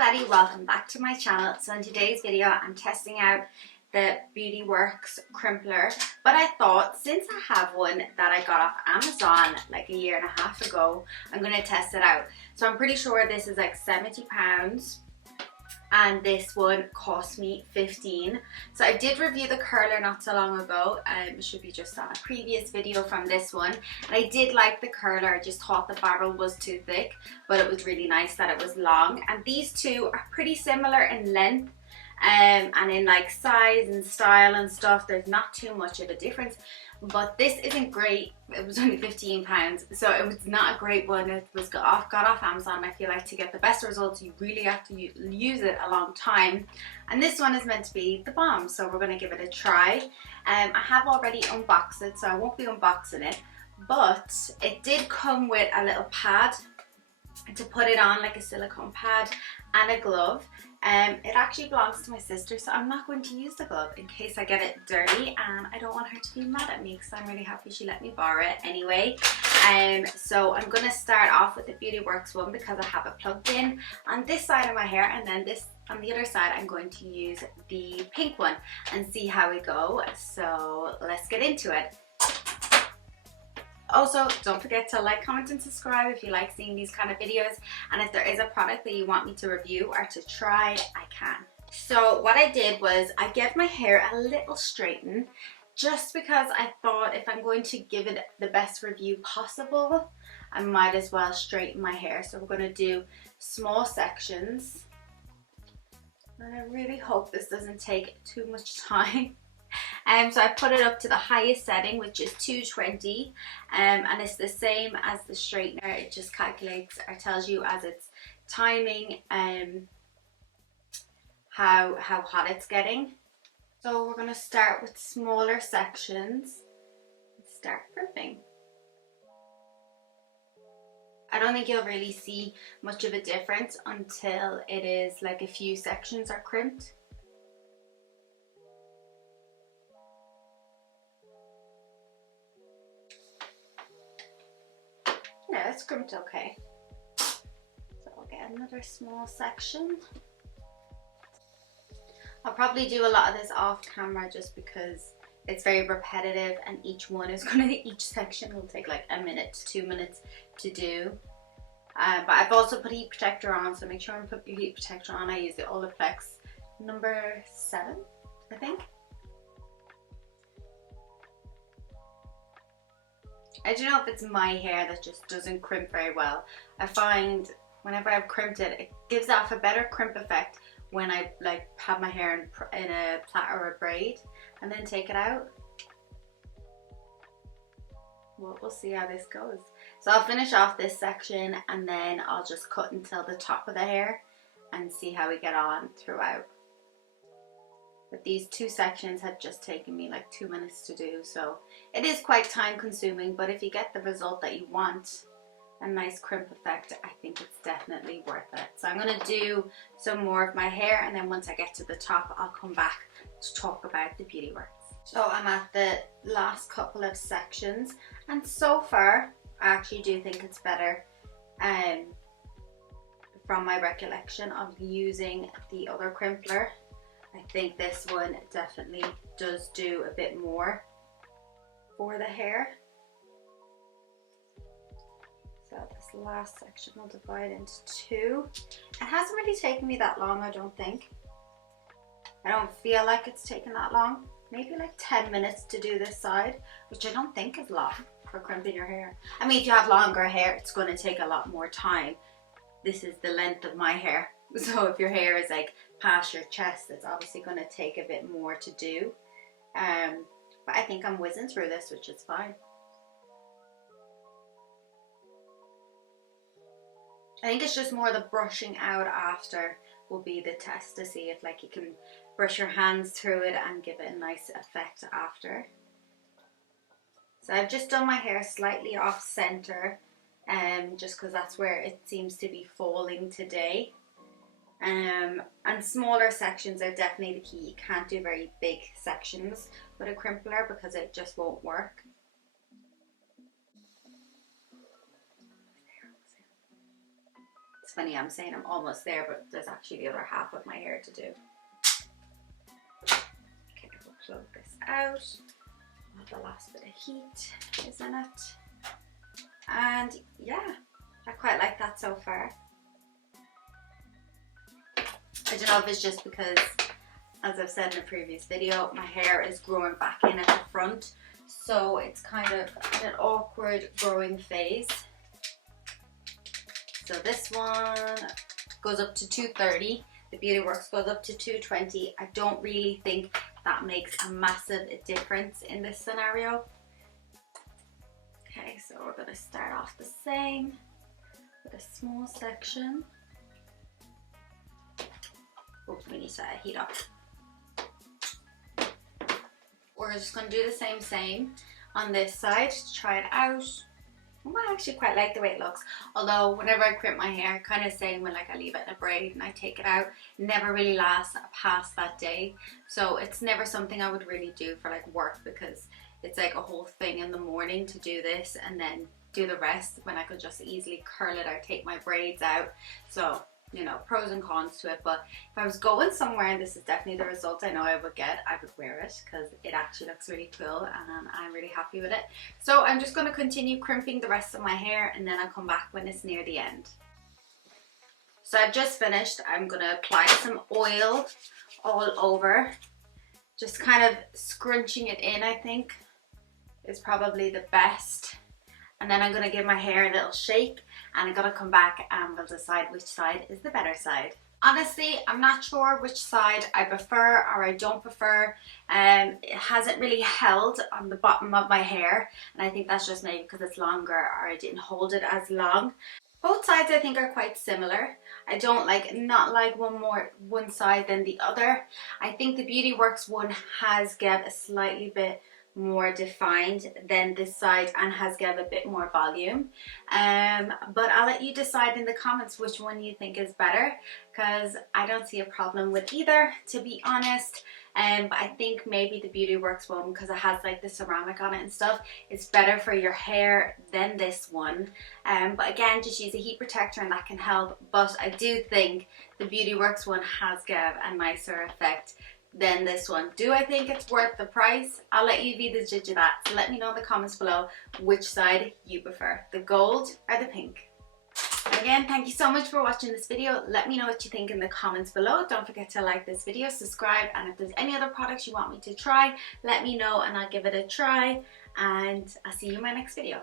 everybody, welcome back to my channel. So in today's video I'm testing out the Beauty Works crimpler, but I thought since I have one that I got off Amazon like a year and a half ago, I'm going to test it out. So I'm pretty sure this is like £70 and this one cost me 15. So I did review the curler not so long ago. It should be just on a previous video from this one, and I did like the curler. I just thought the barrel was too thick, but it was really nice that it was long. And these two are pretty similar in length and in like size and style and stuff. There's not too much of a difference, but this isn't great. It was only £15, so it was not a great one. It was got off Amazon. I feel like to get the best results you really have to use it a long time, and this one is meant to be the bomb, so we're going to give it a try. I have already unboxed it, so I won't be unboxing it, but it did come with a little pad to put it on, like a silicone pad, and a glove. It actually belongs to my sister, so I'm not going to use the glove in case I get it dirty, and I don't want her to be mad at me because I'm really happy she let me borrow it anyway. So I'm going to start off with the Beauty Works one because I have it plugged in on this side of my hair, and then this on the other side I'm going to use the pink one and see how we go. So let's get into it. Also, don't forget to like, comment and subscribe if you like seeing these kind of videos, and if there is a product that you want me to review or to try, I can. So what I did was I gave my hair a little straighten, just because I thought if I'm going to give it the best review possible, I might as well straighten my hair. So we're going to do small sections, and I really hope this doesn't take too much time. So I put it up to the highest setting, which is 220, and it's the same as the straightener. It just calculates or tells you as it's timing how hot it's getting. So we're going to start with smaller sections and start crimping. I don't think you'll really see much of a difference until it is like a few sections are crimped. Yeah, it's crimped okay. So I'll get another small section. I'll probably do a lot of this off camera just because it's very repetitive, and each section will take like a minute to 2 minutes to do. But I've also put heat protector on, so make sure and put your heat protector on. I use the Olaplex number 7, I think. I don't know if it's my hair that just doesn't crimp very well. I find whenever I've crimped it, it gives off a better crimp effect when I like have my hair in a plait or a braid and then take it out. Well, we'll see how this goes. So I'll finish off this section and then I'll just cut until the top of the hair and see how we get on throughout. But these two sections had just taken me like 2 minutes to do, so it is quite time consuming, but if you get the result that you want, a nice crimp effect, I think it's definitely worth it. So I'm going to do some more of my hair, and then once I get to the top I'll come back to talk about the Beauty Works. So I'm at the last couple of sections, and so far I actually do think it's better from my recollection of using the other crimpler. I think this one definitely does do a bit more for the hair. So this last section will divide into 2. It hasn't really taken me that long, I don't think. I don't feel like it's taken that long. Maybe like 10 minutes to do this side, which I don't think is long for crimping your hair. I mean, if you have longer hair, it's going to take a lot more time. This is the length of my hair. So if your hair is like past your chest, it's obviously going to take a bit more to do. But I think I'm whizzing through this, which is fine. I think it's just more the brushing out after will be the test to see if like you can brush your hands through it and give it a nice effect after. So I've just done my hair slightly off center, just because that's where it seems to be falling today. And smaller sections are definitely the key. You can't do very big sections with a crimpler because it just won't work. funny, I'm saying I'm almost there, but there's actually the other half of my hair to do. Okay, we'll plug this out. The last bit of heat is in it. And yeah, I quite like that so far. I don't know if it's just because, as I've said in a previous video, my hair is growing back in at the front. So it's kind of an awkward growing phase. So this one goes up to 230. The Beauty Works goes up to 220. I don't really think that makes a massive difference in this scenario. Okay, so we're going to start off the same with a small section. Oh, we need to heat up. We're just going to do the same on this side to try it out. I actually quite like the way it looks, although whenever I crimp my hair, kind of same when like I leave it in a braid and I take it out, it never really lasts past that day. So it's never something I would really do for like work, because it's like a whole thing in the morning to do this and then do the rest when I could just easily curl it or take my braids out. So, you know, pros and cons to it. But if I was going somewhere and this is definitely the result I know I would get, I would wear it because it actually looks really cool and I'm really happy with it. So I'm just going to continue crimping the rest of my hair and then I'll come back when it's near the end. So I've just finished. I'm going to apply some oil all over, just kind of scrunching it in, I think is probably the best. And then I'm going to give my hair a little shake and I'm going to come back and we'll decide which side is the better side. Honestly, I'm not sure which side I prefer or I don't prefer. It hasn't really held on the bottom of my hair, and I think that's just maybe because it's longer or I didn't hold it as long. Both sides I think are quite similar. I don't not like one side than the other. I think the Beauty Works one has got a slightly bit more defined than this side and has got a bit more volume, but I'll let you decide in the comments which one you think is better, because I don't see a problem with either, to be honest. But I think maybe the Beauty Works one, because it has like the ceramic on it and stuff, it's better for your hair than this one. But again, just use a heat protector and that can help. But I do think the Beauty Works one has got a nicer effect than this one. Do I think it's worth the price? I'll let you be the judge of that. So let me know in the comments below which side you prefer, the gold or the pink. Again, thank you so much for watching this video. Let me know what you think in the comments below. Don't forget to like this video, subscribe, and if there's any other products you want me to try, let me know and I'll give it a try. And I'll see you in my next video.